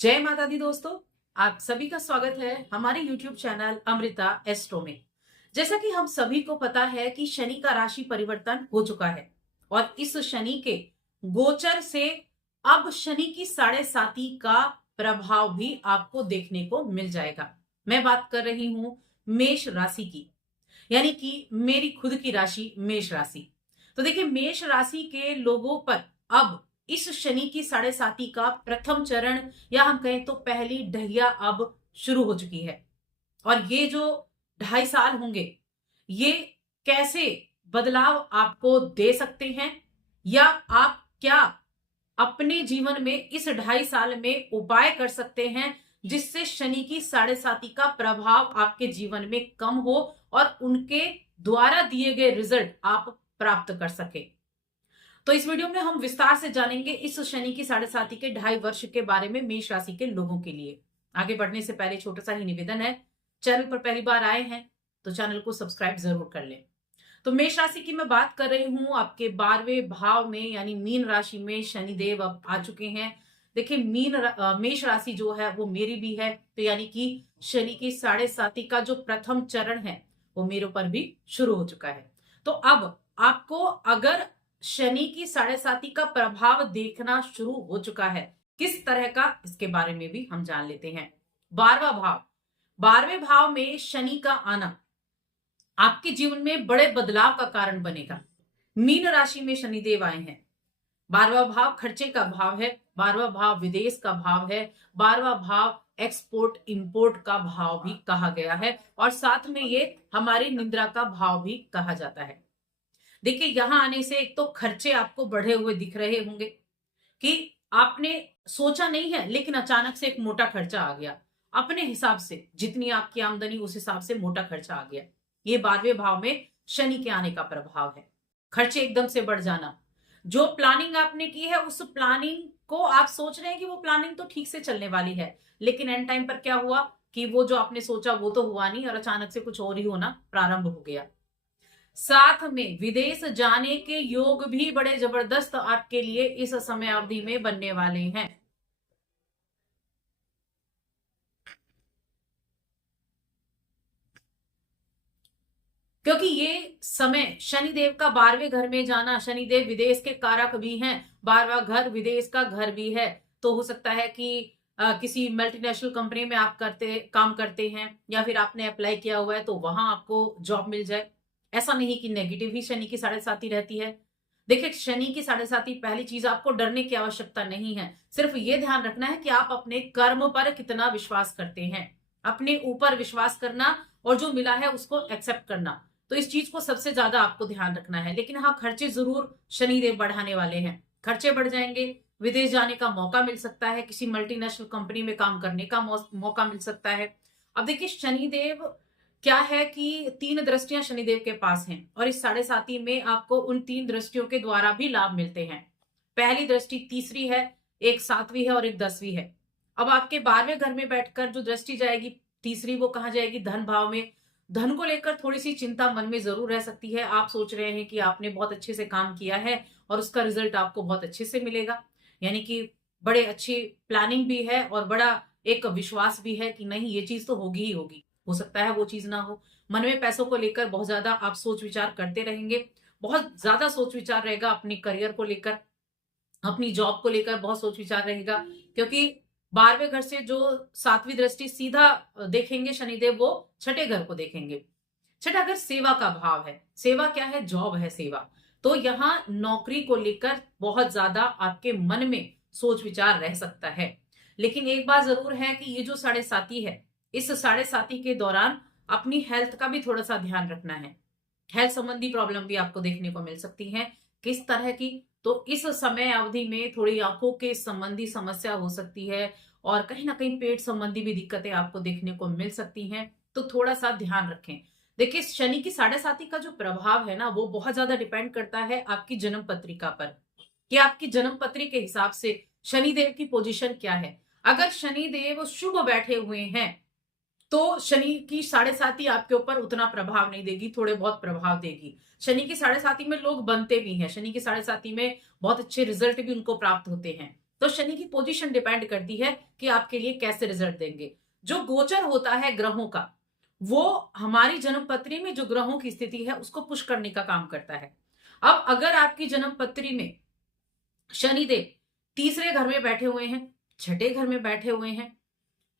जय माता दी दोस्तों, आप सभी का स्वागत है हमारे YouTube चैनल अमृता एस्ट्रो में। जैसा कि हम सभी को पता है कि शनि का राशि परिवर्तन हो चुका है और इस शनि के गोचर से अब शनि की 7.5 का प्रभाव भी आपको देखने को मिल जाएगा। मैं बात कर रही हूं मेष राशि की, यानी कि मेरी खुद की राशि मेष राशि। तो देखिए, मेष राशि के लोगों पर अब इस शनि की 7.5 का प्रथम चरण या हम कहें तो पहली ढैया अब शुरू हो चुकी है। और ये जो 2.5 साल होंगे, ये कैसे बदलाव आपको दे सकते हैं या आप क्या अपने जीवन में इस 2.5 साल में उपाय कर सकते हैं जिससे शनि की 7.5 का प्रभाव आपके जीवन में कम हो और उनके द्वारा दिए गए रिजल्ट आप प्राप्त कर सके। तो इस वीडियो में हम विस्तार से जानेंगे इस शनि की 7.5 के 2.5 वर्ष के बारे में मेष राशि के लोगों के लिए। आगे बढ़ने से पहले छोटा सा ही निवेदन है, चैनल पर पहली बार आए हैं तो चैनल को सब्सक्राइब जरूर कर लें। तो मेष राशि की मैं बात कर रही हूं, आपके 12वें भाव में यानी मीन राशि में शनिदेव अब आ चुके हैं। देखिए, मेष राशि जो है वो मेरी भी है, तो यानी कि शनि की 7.5 का जो प्रथम चरण है वो मेरे ऊपर भी शुरू हो चुका है। तो अब आपको अगर शनि की 7.5 का प्रभाव देखना शुरू हो चुका है, किस तरह का, इसके बारे में भी हम जान लेते हैं। 12वें भाव में शनि का आना आपके जीवन में बड़े बदलाव का कारण बनेगा। मीन राशि में शनिदेव आए हैं। 12वां भाव खर्चे का भाव है, 12वां भाव विदेश का भाव है, 12वां भाव एक्सपोर्ट इंपोर्ट का भाव भी कहा गया है और साथ में ये हमारी निद्रा का भाव भी कहा जाता है। देखिए, यहां आने से एक तो खर्चे आपको बढ़े हुए दिख रहे होंगे कि आपने सोचा नहीं है लेकिन अचानक से एक मोटा खर्चा आ गया। अपने हिसाब से जितनी आपकी आमदनी उस हिसाब से मोटा खर्चा आ गया। ये 12वें भाव में शनि के आने का प्रभाव है। खर्चे एकदम से बढ़ जाना, जो प्लानिंग आपने की है उस प्लानिंग को आप सोच रहे हैं कि वो प्लानिंग तो ठीक से चलने वाली है, लेकिन एंड टाइम पर क्या हुआ कि वो जो आपने सोचा वो तो हुआ नहीं और अचानक से कुछ और ही होना प्रारंभ हो गया। साथ में विदेश जाने के योग भी बड़े जबरदस्त आपके लिए इस समय अवधि में बनने वाले हैं। क्योंकि ये समय शनिदेव का 12वें घर में जाना, शनिदेव विदेश के कारक भी हैं, 12वां घर विदेश का घर भी है। तो हो सकता है कि किसी मल्टीनेशनल कंपनी में आप काम करते हैं या फिर आपने अप्लाई किया हुआ है तो वहां आपको जॉब मिल जाए। ऐसा नहीं कि नेगेटिव ही शनि की 7.5 रहती है। देखिए, शनि की 7.5 पहली चीज, आपको डरने की आवश्यकता नहीं है। सिर्फ ये ध्यान रखना है कि आप अपने कर्म पर कितना विश्वास करते हैं, अपने ऊपर विश्वास करना और जो मिला है उसको एक्सेप्ट करना। तो इस चीज को सबसे ज्यादा आपको ध्यान रखना है। लेकिन हाँ, खर्चे जरूर शनिदेव बढ़ाने वाले हैं। खर्चे बढ़ जाएंगे, विदेश जाने का मौका मिल सकता है, किसी मल्टीनेशनल कंपनी में काम करने का मौका मिल सकता है। अब देखिए, शनिदेव क्या है कि 3 दृष्टियां शनिदेव के पास हैं और इस 7.5 में आपको उन 3 दृष्टियों के द्वारा भी लाभ मिलते हैं। पहली दृष्टि तीसरी है, एक 7वीं है और एक 10वीं है। अब आपके 12वें घर में बैठकर जो दृष्टि जाएगी तीसरी, वो कहाँ जाएगी? धन भाव में। धन को लेकर थोड़ी सी चिंता मन में जरूर रह सकती है। आप सोच रहे हैं कि आपने बहुत अच्छे से काम किया है और उसका रिजल्ट आपको बहुत अच्छे से मिलेगा, यानी कि बड़े अच्छी प्लानिंग भी है और बड़ा एक विश्वास भी है कि नहीं, ये चीज तो होगी ही होगी। हो सकता है वो चीज ना हो। मन में पैसों को लेकर बहुत ज्यादा आप सोच विचार करते रहेंगे, बहुत ज्यादा सोच विचार रहेगा अपने करियर को लेकर, अपनी जॉब को लेकर बहुत सोच विचार रहेगा। क्योंकि 12वें घर से जो 7वीं दृष्टि सीधा देखेंगे शनिदेव, वो 6ठे घर को देखेंगे। 6ठा घर सेवा का भाव है। सेवा क्या है? जॉब है, सेवा। तो यहाँ नौकरी को लेकर बहुत ज्यादा आपके मन में सोच विचार रह सकता है। लेकिन एक बात जरूर है कि ये जो 7.5 है, इस 7.5 के दौरान अपनी हेल्थ का भी थोड़ा सा ध्यान रखना है। हेल्थ संबंधी प्रॉब्लम भी आपको देखने को मिल सकती है। किस तरह की? तो इस समय अवधि में थोड़ी आंखों के संबंधी समस्या हो सकती है और कहीं ना कहीं पेट संबंधी भी दिक्कतें आपको देखने को मिल सकती हैं। तो थोड़ा सा ध्यान रखें। देखिए, शनि की 7.5 का जो प्रभाव है ना, वो बहुत ज्यादा डिपेंड करता है आपकी जन्म पत्रिका पर कि आपकी जन्म पत्री के हिसाब से शनिदेव की पोजीशन क्या है। अगर शनिदेव शुभ बैठे हुए हैं तो शनि की 7.5 आपके ऊपर उतना प्रभाव नहीं देगी, थोड़े बहुत प्रभाव देगी। शनि की 7.5 में लोग बनते भी हैं, शनि की 7.5 में बहुत अच्छे रिजल्ट भी उनको प्राप्त होते हैं। तो शनि की पोजीशन डिपेंड करती है कि आपके लिए कैसे रिजल्ट देंगे। जो गोचर होता है ग्रहों का, वो हमारी जन्म पत्री में जो ग्रहों की स्थिति है उसको पुश करने का काम करता है। अब अगर आपकी जन्म पत्री में शनिदेव तीसरे घर में बैठे हुए हैं, छठे घर में बैठे हुए हैं,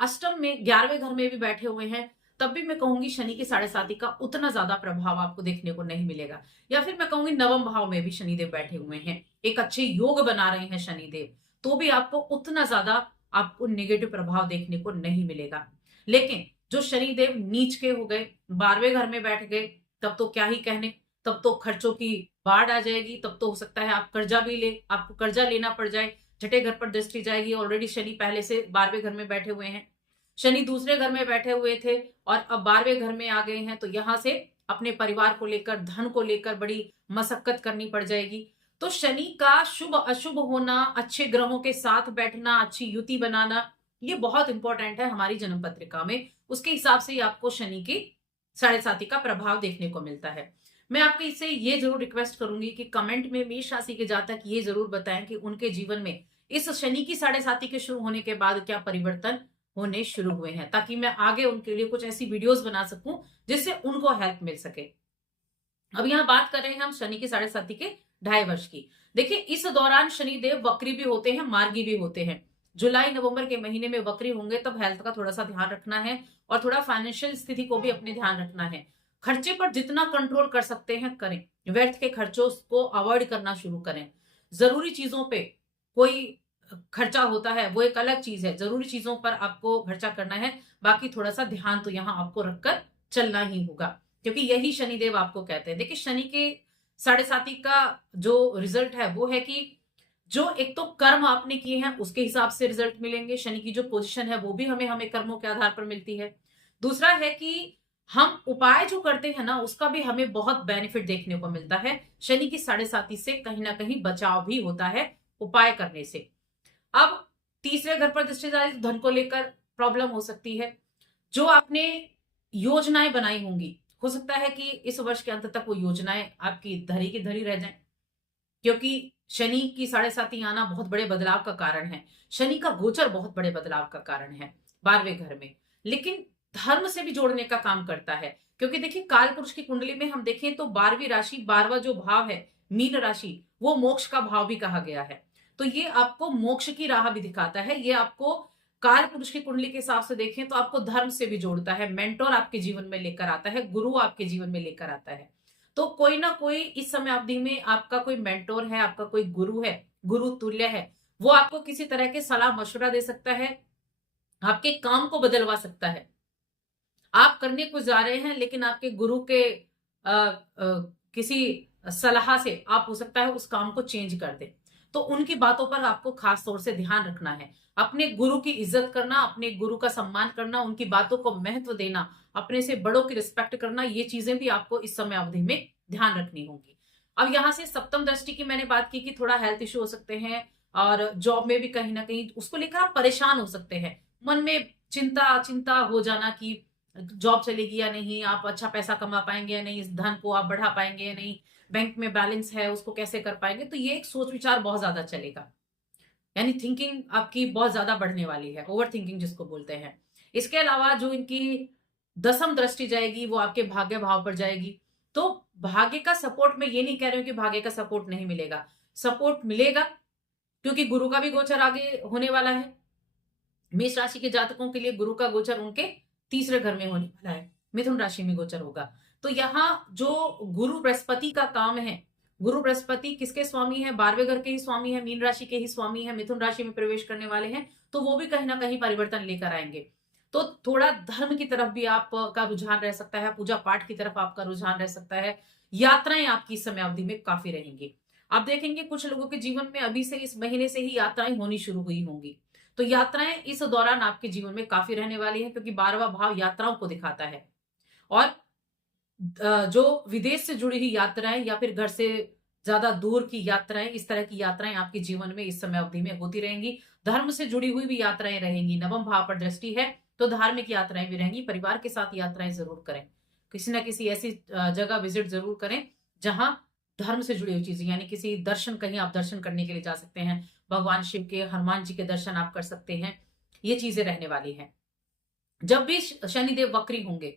अष्टम में 11वें घर में भी बैठे हुए हैं, तब भी मैं कहूंगी शनि की साढ़े साती का उतना ज्यादा प्रभाव आपको देखने को नहीं मिलेगा। या फिर मैं कहूंगी नवम भाव में भी शनिदेव बैठे हुए हैं, एक अच्छे योग बना रहे हैं शनिदेव, तो भी आपको उतना ज्यादा आपको नेगेटिव प्रभाव देखने को नहीं मिलेगा। लेकिन जो शनिदेव नीच के हो गए, 12वें घर में बैठ गए, तब तो क्या ही कहने, तब तो खर्चों की बाढ़ आ जाएगी। तब तो हो सकता है आप कर्जा भी ले, आपको कर्जा लेना पड़ जाए। छठे घर पर दृष्टि जाएगी, ऑलरेडी शनि पहले से 12वें घर में बैठे हुए हैं, शनि दूसरे घर में बैठे हुए थे और अब 12वें घर में आ गए हैं, तो यहां से अपने परिवार को लेकर, धन को लेकर बड़ी मशक्कत करनी पड़ जाएगी। तो शनि का शुभ अशुभ होना, अच्छे ग्रहों के साथ बैठना, अच्छी युति बनाना, ये बहुत इंपॉर्टेंट है हमारी जन्म पत्रिका में। उसके हिसाब से ही आपको शनि की साढ़े साती का प्रभाव देखने को मिलता है। मैं आपके इससे ये जरूर रिक्वेस्ट करूंगी कि कमेंट में मेष राशि के जातक ये जरूर बताएं कि उनके जीवन में इस शनि की साढ़े साती के शुरू होने के बाद क्या परिवर्तन होने शुरू हुए हैं, ताकि मैं आगे उनके लिए कुछ ऐसी वीडियोस बना सकूं जिससे उनको हेल्प मिल सके। अब यहाँ बात कर रहे हैं हम शनि की साढ़े साती के 2.5 वर्ष की। देखिए, इस दौरान शनिदेव वक्री भी होते हैं, मार्गी भी होते हैं। जुलाई नवंबर के महीने में वक्री होंगे, तब हेल्थ का थोड़ा सा ध्यान रखना है और थोड़ा फाइनेंशियल स्थिति को भी अपने ध्यान रखना है। खर्चे पर जितना कंट्रोल कर सकते हैं करें, व्यर्थ के खर्चों को अवॉइड करना शुरू करें। जरूरी चीजों पे कोई खर्चा होता है वो एक अलग चीज है, जरूरी चीजों पर आपको खर्चा करना है, बाकी थोड़ा सा ध्यान तो यहाँ आपको रखकर चलना ही होगा, क्योंकि यही शनिदेव आपको कहते हैं। देखिए, शनि के साढ़े साती का जो रिजल्ट है वो है कि जो एक तो कर्म आपने किए हैं उसके हिसाब से रिजल्ट मिलेंगे। शनि की जो पोजीशन है वो भी हमें हमें कर्मों के आधार पर मिलती है। दूसरा है कि हम उपाय जो करते हैं ना, उसका भी हमें बहुत बेनिफिट देखने को मिलता है। शनि की साढ़े साती से कहीं ना कहीं बचाव भी होता है उपाय करने से। अब तीसरे घर पर दृष्टि जा रही तो धन को लेकर प्रॉब्लम हो सकती है। जो आपने योजनाएं बनाई होंगी, हो सकता है कि इस वर्ष के अंत तक वो योजनाएं आपकी धरी की धरी रह जाएं, क्योंकि शनि की साढ़े साती आना बहुत बड़े बदलाव का कारण है। शनि का गोचर बहुत बड़े बदलाव का कारण है 12वें घर में, लेकिन धर्म से भी जोड़ने का काम करता है। क्योंकि देखिए, काल पुरुष की कुंडली में हम देखें तो 12वीं राशि, 12वां जो भाव है मीन राशि, वो मोक्ष का भाव भी कहा गया है। तो ये आपको मोक्ष की राह भी दिखाता है। ये आपको काल पुरुष की कुंडली के हिसाब से देखें तो आपको धर्म से भी जोड़ता है, मेंटोर आपके जीवन में लेकर आता है, गुरु आपके जीवन में लेकर आता है। तो कोई ना कोई इस समय अवधि में आपका कोई मेंटोर है, आपका कोई गुरु है, गुरु तुल्य है, वो आपको किसी तरह के सलाह मशवरा दे सकता है, आपके काम को बदलवा सकता है। आप करने को जा रहे हैं लेकिन आपके गुरु के किसी सलाह से आप हो सकता है उस काम को चेंज कर दे। तो उनकी बातों पर आपको खास तौर से ध्यान रखना है। अपने गुरु की इज्जत करना, अपने गुरु का सम्मान करना, उनकी बातों को महत्व देना, अपने से बड़ों की रिस्पेक्ट करना, ये चीजें भी आपको इस समय अवधि में ध्यान रखनी होंगी। अब यहां से सप्तम दृष्टि की मैंने बात की कि थोड़ा हेल्थ इश्यू हो सकते हैं और जॉब में भी कहीं ना कहीं उसको लेकर आप परेशान हो सकते हैं। मन में चिंता चिंता हो जाना कि जॉब चलेगी या नहीं, आप अच्छा पैसा कमा पाएंगे या नहीं, इस धन को आप बढ़ा पाएंगे या नहीं, बैंक में बैलेंस है उसको कैसे कर पाएंगे। तो ये एक सोच विचार बहुत ज्यादा चलेगा, यानी थिंकिंग आपकी बहुत ज्यादा बढ़ने वाली है, ओवर थिंकिंग जिसको बोलते हैं। इसके अलावा जो इनकी दसम दृष्टि जाएगी वो आपके भाग्य भाव पर जाएगी। तो भाग्य का सपोर्ट, मैं ये नहीं कह रही हूँ कि भाग्य का सपोर्ट नहीं मिलेगा, सपोर्ट मिलेगा, क्योंकि गुरु का भी गोचर आगे होने वाला है। मेष राशि के जातकों के लिए गुरु का गोचर उनके तीसरे घर में होने वाला है, मिथुन राशि में गोचर होगा। तो यहाँ जो गुरु बृहस्पति का काम है, गुरु बृहस्पति किसके स्वामी है? 12वें घर के ही स्वामी है, मीन राशि के ही स्वामी है, मिथुन राशि में प्रवेश करने वाले हैं, तो वो भी कहीं ना कहीं परिवर्तन लेकर आएंगे। तो थोड़ा धर्म की तरफ भी आपका रुझान रह सकता है, पूजा पाठ की तरफ आपका रुझान रह सकता है, यात्राएं आपकी इस समय अवधि में काफी रहेंगी। आप देखेंगे कुछ लोगों के जीवन में अभी से, इस महीने से ही यात्राएं होनी शुरू हुई होंगी। तो यात्राएं इस दौरान आपके जीवन में काफी रहने वाली है, क्योंकि 12वां भाव यात्राओं को दिखाता है। और जो विदेश से जुड़ी हुई यात्राएं या फिर घर से ज्यादा दूर की यात्राएं, इस तरह की यात्राएं आपके जीवन में इस समय अवधि में होती रहेंगी। धर्म से जुड़ी हुई भी यात्राएं रहेंगी, नवम भाव पर दृष्टि है तो धार्मिक यात्राएं भी रहेंगी। परिवार के साथ यात्राएं जरूर करें, किसी ना किसी ऐसी जगह विजिट जरूर करें जहां धर्म से जुड़ी हुई चीजें, यानी किसी दर्शन, कहीं आप दर्शन करने के लिए जा सकते हैं, भगवान शिव के, हनुमान जी के दर्शन आप कर सकते हैं। ये चीजें रहने वाली हैं। जब भी शनिदेव वक्री होंगे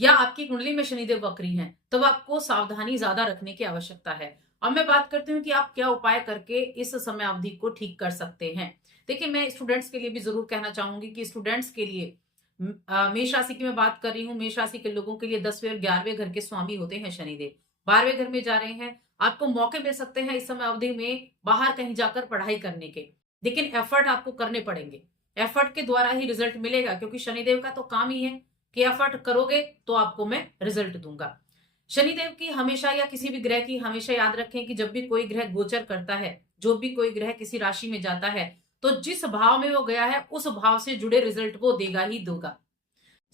या आपकी कुंडली में शनिदेव वक्री हैं, तब आपको सावधानी ज्यादा रखने की आवश्यकता है। अब मैं बात करती हूँ कि आप क्या उपाय करके इस समय अवधि को ठीक कर सकते हैं। देखिए, मैं स्टूडेंट्स के लिए भी जरूर कहना चाहूंगी कि स्टूडेंट्स के लिए मेष राशि की मैं बात कर रही हूँ। मेष राशि के लोगों के लिए 10वें और 11वें घर के स्वामी होते हैं शनिदेव, 12वें घर में जा रहे हैं। आपको मौके मिल सकते हैं इस समय अवधि में बाहर कहीं जाकर पढ़ाई करने के, लेकिन एफर्ट आपको करने पड़ेंगे। एफर्ट के द्वारा ही रिजल्ट मिलेगा, क्योंकि शनिदेव का तो काम ही है कि एफर्ट करोगे तो आपको मैं रिजल्ट दूंगा। शनिदेव की हमेशा, या किसी भी ग्रह की हमेशा याद रखें कि जब भी कोई ग्रह गोचर करता है, जो भी कोई ग्रह किसी राशि में जाता है, तो जिस भाव में वो गया है उस भाव से जुड़े रिजल्ट वो देगा ही देगा।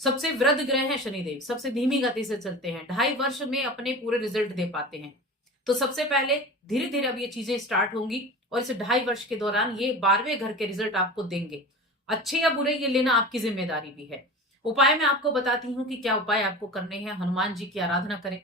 सबसे वृद्ध ग्रह है शनिदेव, सबसे धीमी गति से चलते हैं, 2.5 वर्ष में अपने पूरे रिजल्ट दे पाते हैं। तो सबसे पहले धीरे धीरे अब ये चीजें स्टार्ट होंगी और इस 2.5 वर्ष के दौरान ये 12वें घर के रिजल्ट आपको देंगे। अच्छे या बुरे ये लेना आपकी जिम्मेदारी भी है। उपाय मैं आपको बताती हूँ कि क्या उपाय आपको करने हैं। हनुमान जी की आराधना करें,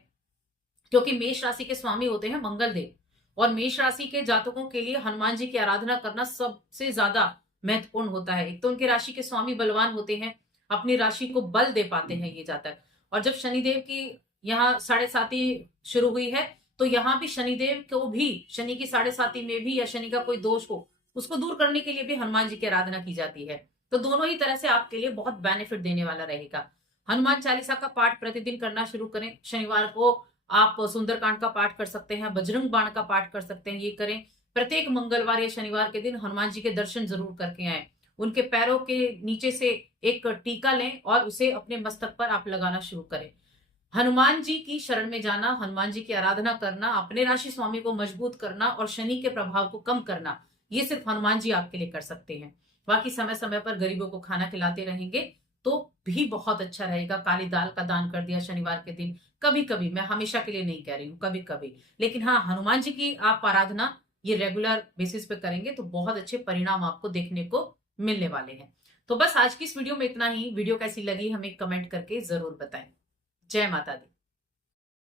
क्योंकि मेष राशि के स्वामी होते हैं मंगल देव, और मेष राशि के जातकों के लिए हनुमान जी की आराधना करना सबसे ज्यादा महत्वपूर्ण होता है। एक तो उनके राशि के स्वामी बलवान होते हैं, अपनी राशि को बल दे पाते हैं ये जातक। और जब शनिदेव की यहाँ 7.5 शुरू हुई है, तो यहाँ भी शनिदेव को भी, शनि की 7.5 में भी या शनि का कोई दोष हो उसको दूर करने के लिए भी हनुमान जी की आराधना की जाती है। तो दोनों ही तरह से आपके लिए बहुत बेनिफिट देने वाला रहेगा। हनुमान चालीसा का पाठ प्रतिदिन करना शुरू करें। शनिवार को आप सुंदरकांड का पाठ कर सकते हैं, बजरंग बाण का पाठ कर सकते हैं, ये करें। प्रत्येक मंगलवार या शनिवार के दिन हनुमान जी के दर्शन जरूर करके आए। उनके पैरों के नीचे से एक टीका लें और उसे अपने मस्तक पर आप लगाना शुरू करें। हनुमान जी की शरण में जाना, हनुमान जी की आराधना करना, अपने राशि स्वामी को मजबूत करना और शनि के प्रभाव को कम करना, ये सिर्फ हनुमान जी आपके लिए कर सकते हैं। बाकी समय समय पर गरीबों को खाना खिलाते रहेंगे तो भी बहुत अच्छा रहेगा। काली दाल का दान कर दिया शनिवार के दिन, कभी कभी, मैं हमेशा के लिए नहीं कह रही हूँ, कभी कभी, लेकिन हाँ, हनुमान जी की आप आराधना ये रेगुलर बेसिस पे करेंगे तो बहुत अच्छे परिणाम आपको देखने को मिलने वाले हैं। तो बस आज की इस वीडियो में इतना ही। वीडियो कैसी लगी हमें कमेंट करके जरूर बताएं। जय माता दी।